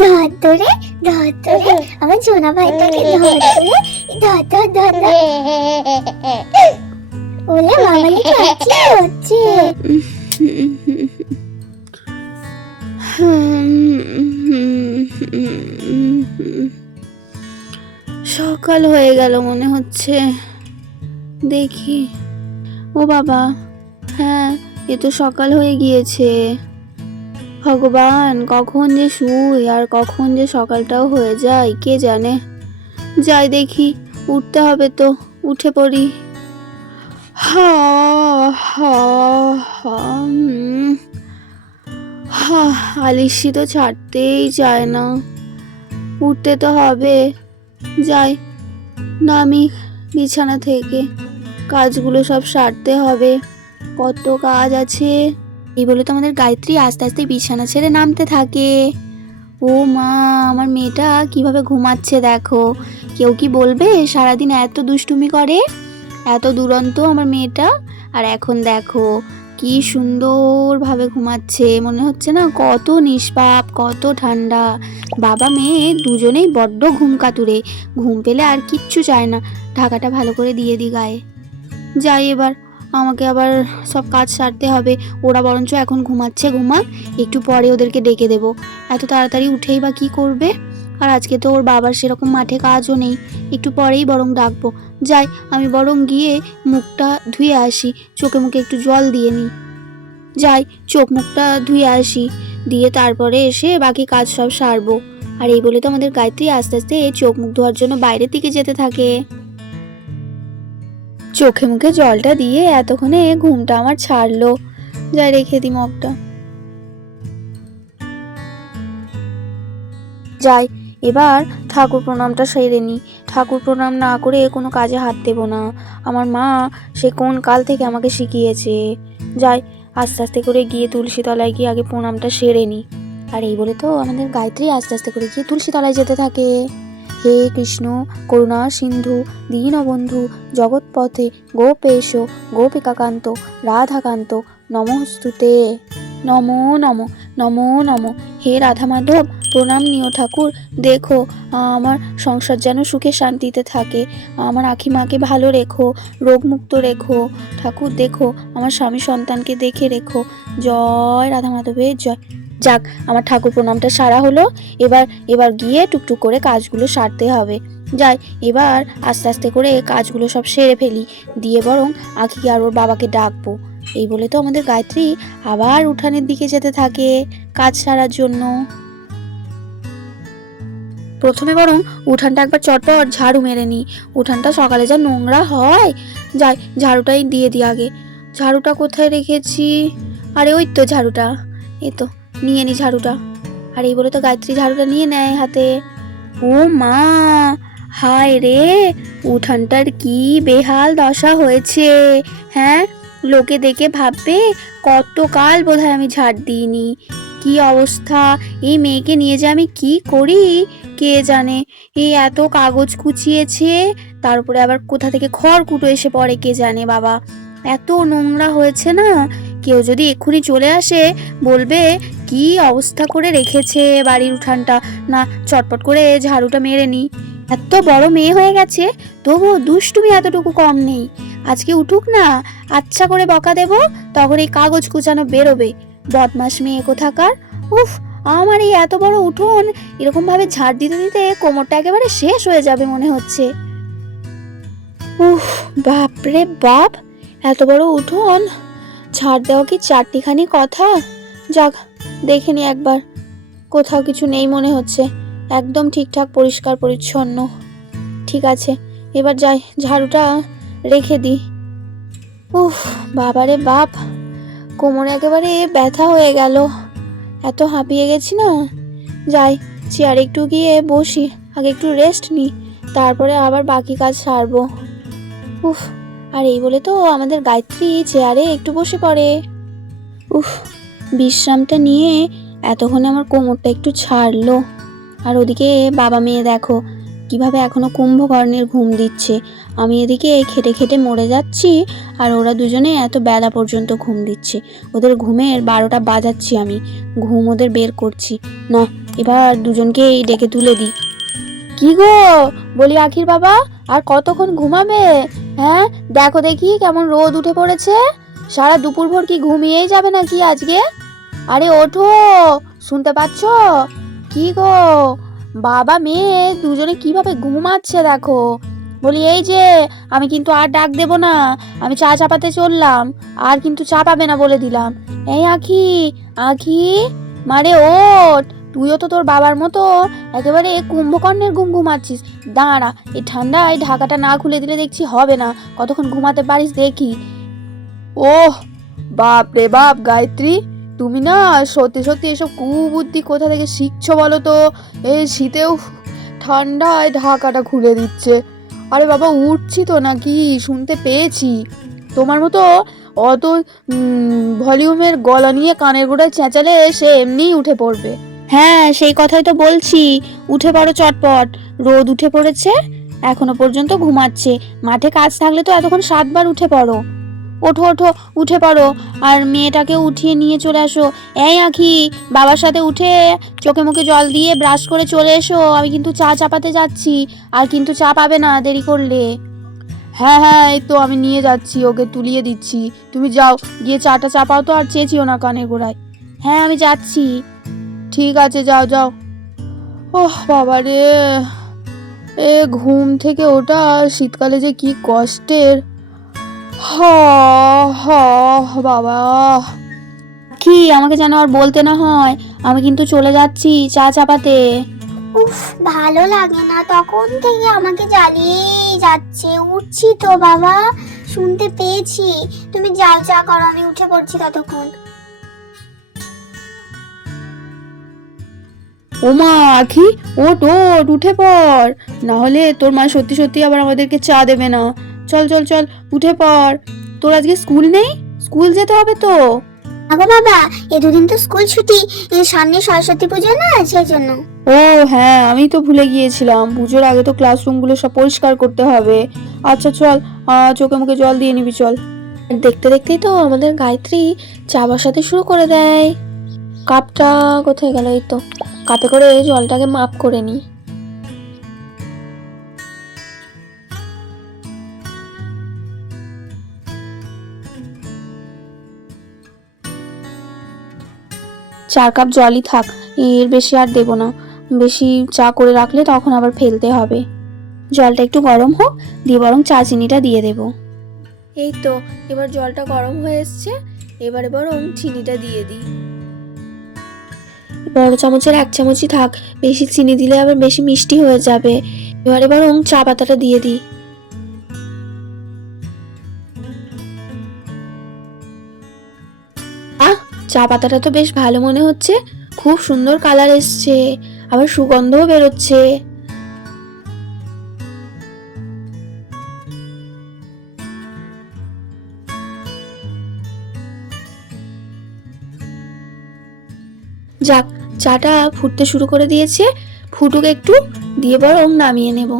ধর ধরে ধর ধরে আমার জোনা ভাইটাকে ধর ধরে ধর ধর ধর ধর। ওলে মামালি কি হচ্ছে? সকাল হয়ে গেল মনে হচ্ছে। দেখি, ও বাবা, হ্যাঁ এ তো সকাল হয়ে গিয়েছে। ভগবান, কখন যে শুই আর কখন যে সকালটাও হয়ে যায় কে জানে। যাই দেখি, উঠতে হবে তো, উঠে পড়ি। হা হা হা হা, আলিশি তো ছাড়তেই চায় না। উঠতে তো হবে। যাই, নামি বিছানা থেকে, কাজগুলো সব সারতে হবে, কত কাজ আছে। এই বলে তো আমাদের গায়ত্রী আস্তে আস্তে বিছানা ছেড়ে নামতে থাকে। ও মা, আমার মেয়েটা কিভাবে ঘুমাচ্ছে দেখো। কেউ কি বলবে সারাদিন এত দুষ্টুমি করে? এত দুরন্ত আমার মেয়েটা। আর এখন দেখো কি সুন্দরভাবে ঘুমাচ্ছে, মনে হচ্ছে না কত নিষ্পাপ, কত ঠান্ডা। বাবা মেয়ে দুজনেই বড্ড ঘুম কাতুরে, ঘুম পেলে আর কিচ্ছু চায় না। ঢাকাটা ভালো করে দিয়ে দি গায়ে। যাই এবার, আমাকে আবার সব কাজ সারতে হবে। ওরা বরঞ্চ এখন ঘুমাচ্ছে, ঘুমাক, একটু পরে ওদেরকে ডেকে দেবো। এত তাড়াতাড়ি উঠেই বা কী করবে? আর আজকে তো ওর বাবার সেরকম মাঠে কাজও নেই, একটু পরেই বরং ডাকবো। যাই, আমি বরং গিয়ে মুখটা ধুয়ে আসি, চোখে মুখে একটু জল দিয়ে নিই। যাই, চোখ মুখটা ধুয়ে আসি, দিয়ে তারপরে এসে বাকি কাজ সব সারবো। আর এই বলে তো আমাদের গায়ত্রী আস্তে আস্তে চোখ মুখ ধোয়ার জন্য বাইরের দিকে যেতে থাকে। চোখে মুখে জলটা দিয়ে এতক্ষণে ঘুমটা আমার ছাড়লো। যাই, রেখে দিই মগটা। যাই, এবার ঠাকুর প্রণামটা সেরে নিই। ঠাকুর প্রণাম না করে কোনো কাজে হাত দেবো না। আমার মা সে কোন কাল থেকে আমাকে শিখিয়েছে। যাই, আস্তে আস্তে করে গিয়ে তুলসী তলায় গিয়ে আগে প্রণামটা সেরে নিই। আর এই বলে তো আমাদের গায়ত্রী আস্তে আস্তে করে গিয়ে তুলসী তলায় যেতে থাকে। হে কৃষ্ণ করুণা সিন্ধু দীনবন্ধু জগৎপথে গোপেশ গোপিকাকান্ত রাধাকান্ত নমস্তুতে। নমো নমো নমো নমো। হে রাধা মাধব, প্রণাম নিও ঠাকুর। দেখো আমার সংসার যেন সুখে শান্তিতে থাকে, আমার আখি মাকে ভালো রেখো, রোগমুক্ত রেখো ঠাকুর। দেখো আমার স্বামী সন্তানকে দেখে রেখো। জয় রাধা মাধবের জয়। যাক, আমার ঠাকুর প্রণামটা সারা হলো। এবার এবার গিয়ে টুকটুক করে কাজগুলো সারতে হবে। যাই, এবার আস্তে আস্তে করে কাজগুলো সব সেরে ফেলি, দিয়ে বরং আখিকে আর ওর বাবাকে ডাকবো। এই বলে তো আমাদের গায়ত্রী আবার উঠানের দিকে যেতে থাকে কাজ সারার জন্য। প্রথমে বরং উঠানটা একবার চটপট ঝাড়ু মেরে নিই। উঠানটা সকালে যা নোংরা হয়। যাই, ঝাড়ুটাই দিয়ে দিই আগে। ঝাড়ুটা কোথায় রেখেছি? আরে ওই তো ঝাড়ুটা, এই তো, নিয়ে নি ঝাড়ুটা। আর এই বলে তো গায়ত্রী ঝাড়ুটা নিয়ে নেয় হাতে। ও মা, হায় রে, উঠানটার কি বেহাল দশা হয়েছে। হ্যাঁ, লোকে দেখে ভাববে কতকাল বোধহয় আমি ঝাড় দিইনি। কি অবস্থা! এই মেয়েকে নিয়ে যে আমি কি করি কে জানে। এই এত কাগজ কুচিয়েছে, তার উপরে আবার কোথা থেকে খড়কুটো এসে পড়ে কে জানে। বাবা, এত নোংরা হয়েছে না, কেউ যদি এক্ষুনি চলে আসে বলবে কি অবস্থা করে রেখেছে বাড়ির উঠানটা। না, চটপট করে ঝাড়ুটা মেরে নি। এত বড় মেয়ে হয়ে গেছে, তবু দুষ্টুমি এতটুকু কম নেই। আজকে উঠুক না, আচ্ছা করে বকা দেব, তখন এই কাগজ কুচানো বেরোবে। বদমাস মেয়ে কোথাকার। উফ, আমার এই এত বড় উঠোন এরকম ভাবে ঝাড় দিতে দিতে কোমরটা একেবারে শেষ হয়ে যাবে মনে হচ্ছে। উফ, বাপরে বাপ, এত বড় উঠোন ঝাড় দেওয়া কি চারটিখানি কথা? যাক, দেখে নি একবার, কোথাও কিছু নেই মনে হচ্ছে, একদম ঠিকঠাক পরিষ্কার পরিচ্ছন্ন। ঠিক আছে, এবার যাই, ঝাড়ুটা রেখে দিই। উফ, বাবারে বাপ, কোমরে একেবারে ব্যথা হয়ে গেল, এত হাঁপিয়ে গেছি না। যাই, চেয়ারে একটু গিয়ে বসি, আগে একটু রেস্ট নিই, তারপরে আবার বাকি কাজ সারবো। উফ, আর এই বলে তো আমাদের গায়ত্রী চেয়ারে একটু বসে পড়ে। উফ, বিশ্রামটা নিয়ে এতক্ষণে আমার কোমরটা একটু ছাড়লো। আর ওদিকে বাবা মেয়ে দেখো কিভাবে এখনো কুম্ভকর্ণের ঘুম দিচ্ছে। আমি এদিকে খেটে খেটে মরে যাচ্ছি, আর ওরা দুজনে এত বেলা পর্যন্ত ঘুম দিচ্ছে। ওদের ঘুমের 12টা বাজাচ্ছি আমি, ঘুম ওদের বের করছি। না, এবার দুজনকেই ডেকে তুলে দিই। কি গো, বলি আখির বাবা, আর কতক্ষণ ঘুমাবে? হ্যাঁ, দেখো দেখি কেমন রোদ উঠে পড়েছে। সারা দুপুর ভোর কি ঘুমিয়েই যাবে নাকি আজকে? আরে ওঠো, শুনতে পাচ্ছ? কি গো, বাবা মেয়ে দুজনে কিভাবে ঘুমাচ্ছে দেখো। বলি এই যে, আমি কিন্তু আর ডাক দেব না, আমি চা চাপাতে চললাম, আর কিন্তু চা পাবে না বলে দিলাম। এই আখি, আখি, মারে ওঠ, তুইও তো তোর বাবার মতো একেবারে কুম্ভকর্ণের ঘুম ঘুমাচ্ছিস। দাঁড়া, এই ঠান্ডায় ঢাকাটা না খুলে দিলে দেখছি হবে না, কতক্ষণ ঘুমাতে পারিস দেখি। ওহ বাপ রে বাপ, গায়ত্রী, তুমি না সত্যি সত্যি এসব কুবুদ্ধি কোথা থেকে শিখছো বলো তো? এই শীতেও ঠান্ডায় ঢাকাটা খুলে দিচ্ছে। আরে বাবা, উঠছি তো নাকি, শুনতে পেয়েছি। তোমার মতো অত ভলিউমের গলা নিয়ে কানের গোড়ায় চেঁচালে সে এমনিই উঠে পড়বে। হ্যাঁ, সেই কথাই তো বলছি, উঠে পড়ো চটপট। রোদ উঠে পড়েছে, এখনো পর্যন্ত ঘুমাচ্ছে। মাঠে কাজ থাকলে তো এতক্ষণ 7 বার উঠে পড়ো। ওঠো ওঠো, উঠে পড়ো, আর মেয়েটাকে উঠিয়ে নিয়ে চলে আসো। এই আখি, বাবার সাথে উঠে চোখে মুখে জল দিয়ে ব্রাশ করে চলে এসো, আমি কিন্তু চা চাপাতে যাচ্ছি। আর কিন্তু চা পাবে না দেরি করলে। হ্যাঁ হ্যাঁ, এই তো আমি নিয়ে যাচ্ছি, ওকে তুলিয়ে দিচ্ছি। তুমি যাও, গিয়ে চাটা চাপাও তো, আর চেঁচিও না কানের গোড়ায়। হ্যাঁ, আমি যাচ্ছি। ঠিক আছে, যাও যাও। ওহ বাবা রে, এ ঘুম থেকে ওঠা শীতকালে যে কি কষ্টের। হা হা বাবা। কি, আমাকে যেন আর বলতে না হয়, আমি কিন্তু চলে যাচ্ছি চা চাপাতে। উফ, ভালো লাগে না, তখন থেকে আমাকে জ্বালিয়েই যাচ্ছে। উঠছি তো বাবা, শুনতে পেয়েছি। তুমি যাও, চা করো, আমি উঠে পড়ছি ততক্ষণ। ওমা আখি, ওঠ ওঠ, উঠে পড়, না হলে তোর মা সত্যি সত্যি আবার আমাদেরকে চা দেবে না। চল চল চল, উঠে পড়। তোর আজকে স্কুল নেই? স্কুল যেতে হবে তো। আগো বাবা, এ দুদিন তো স্কুল ছুটি, সামনে সরস্বতী পুজো না, সেই জন্য। ও হ্যাঁ, আমি তো ভুলে গিয়েছিলাম, পুজোর আগে তো ক্লাসরুমগুলো সব পরিষ্কার করতে হবে। আচ্ছা চল, চোখে মুখে জল দিয়ে নিবি চল। দেখতে দেখতেই তো আমাদের গায়ত্রী চা বসাতে শুরু করে দেয়। কাপটা কোথায় গেল? এই তো, কাপে করে জলটাকে মাপ করে নি। চার কাপ জলই থাক, এর বেশি আর দেব না। বেশি চা করে রাখলে তখন আবার ফেলতে হবে। জলটা একটু গরম হোক, দিয়ে বরং চা চিনিটা দিয়ে দেব। এই তো, এবার জলটা গরম হয়ে এসছে, এবারে বরং চিনিটা দিয়ে দিই। বড় চামচের 1 চামচই থাক, বেশি চিনি দিলে আবার বেশি মিষ্টি হয়ে যাবে। এবারে বরং চা পাতাটা দিয়ে দিই। চা পাতাটা তো বেশ ভালো মনে হচ্ছে, খুব সুন্দর কালার এসছে, আবার সুগন্ধও বেরোচ্ছে। যাক, চাটা ফুটতে শুরু করে দিয়েছে, ফুটুক একটু, দিয়ে বরং নামিয়ে নেব।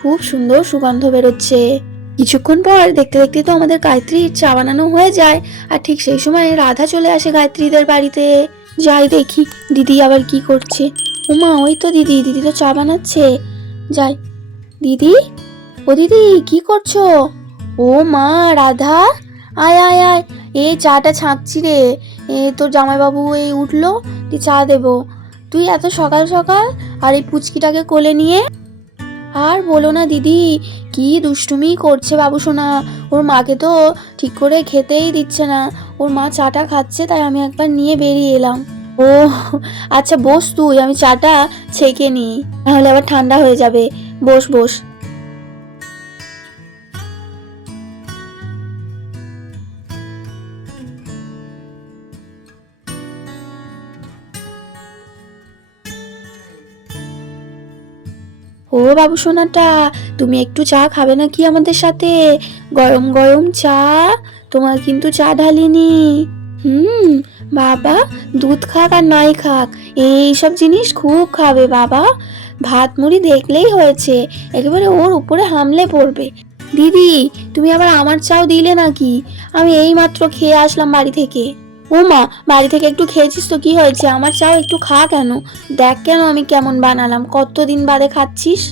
খুব সুন্দর সুগন্ধ বেরোচ্ছে। কিছুক্ষণ পর দেখতে দেখতে তো আমাদের গায়ত্রীর চা বানানো হয়ে যায়। আর ঠিক সেই সময় রাধা চলে আসে গায়ত্রীদের বাড়িতে। যাই দেখি দিদি আবার কি করছে। উমা, ওই তো দিদি, দিদি তো চা বানাচ্ছে। যাই, দিদি, ও দিদি, কি করছো? ও মা রাধা, আয় আয় আয়, এই চাটা ছাঁকছি রে। তোর জামাইবাবু এই উঠলো, তুই চা দেবো। তুই এত সকাল সকাল আর এই পুচকিটাকে কোলে নিয়ে। আর বলো না দিদি, কি দুষ্টুমি করছে বাবু সোনা। ওর মাকে তো ঠিক করে খেতেই দিচ্ছে না। ওর মা চাটা খাচ্ছে, তাই আমি একবার নিয়ে বেরিয়ে এলাম। ও আচ্ছা, বস তুই, আমি চাটা ছেঁকে নিই, নাহলে আবার ঠান্ডা হয়ে যাবে। বস বস। ও বাবু সোনাটা, তুমি একটু চা খাবে নাকি আমাদের সাথে? গরম গরম চা, তোমার কিন্তু চা ঢালিনি। বাবা, দুধ খাক আর নাই খাক, এইসব জিনিস খুব খাবে বাবা। ভাত মুড়ি দেখলেই হয়েছে, একেবারে ওর উপরে হামলে পড়বে। দিদি, তুমি আবার আমার চাও দিলে নাকি? আমি এই মাত্র খেয়ে আসলাম বাড়ি থেকে। ও ও মা, বাড়ি থেকে একটু খেয়েছিস তো কি হয়েছে? আমার চাও একটু খা কেন? দেখ কেন আমি কেমন বানালাম, কতদিন বাদে খাচ্ছিস।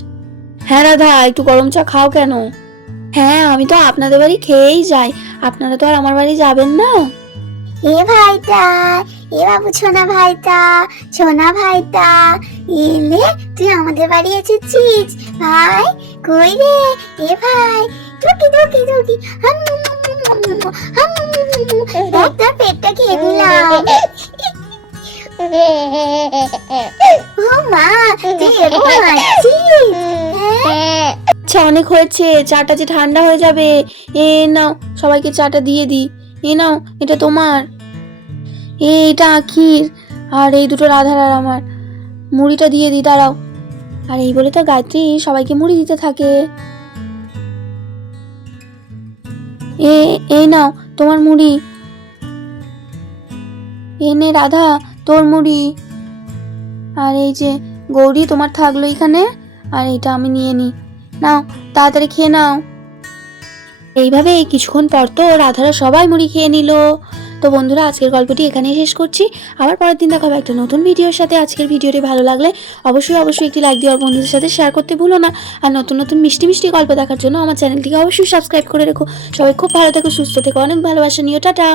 হ্যাঁ রাধা, একটু গরম চা খাও কেন? হ্যাঁ, আমি তো আপনাদের বাড়ি খেয়েই যাই, আপনারা তো আর আমার বাড়ি যাবেন না। এ ভাইটা, এ বাবু সোনা ভাইটা, এলে তুই আমাদের বাড়ি এসেছিস। ভাই কই রে? এ ভাই, টুকি টুকি টুকি, দেখ তোর পেটটা খেয়ে নিলাম। ও মা, তুই এরকম হাসছিস? হ্যাঁ? আচ্ছা, অনেক হয়েছে, চাটা যে ঠান্ডা হয়ে যাবে। এ নাও, সবাইকে চাটা দিয়ে দি। এ নাও, এটা তোমার। এটা আখির, আর এই দুটো রাধার আর আমার। মুড়িটা দিয়ে দি, দাঁড়াও। আর এই বলে তো গায়ত্রী সবাইকে মুড়ি দিতে থাকে। এই নাও তোমার মুড়ি। এ নে রাধা, তোর মুড়ি। আর এই যে গৌরী, তোমার থাকলো এখানে, আর এইটা আমি নিয়ে নি। নাও, তাড়াতাড়ি খেয়ে নাও। এইভাবে কিছুক্ষণ পর তো রাধারা সবাই মুড়ি খেয়ে নিল। তো বন্ধুরা, আজকের গল্পটি এখানেই শেষ করছি। আবার পরের দিন দেখা হবে একটা নতুন ভিডিওর সাথে। আজকের ভিডিওটি ভালো লাগলে অবশ্যই একটি লাইক দিয়ে বন্ধুদের সাথে শেয়ার করতে ভুলো না। আর নতুন নতুন মিষ্টি মিষ্টি গল্প দেখার জন্য আমার চ্যানেলটিকে অবশ্যই সাবস্ক্রাইব করে রেখো। সবাই খুব ভালো থেকো, সুস্থ থেকো, অনেক ভালোবাসা নিও, টাটা।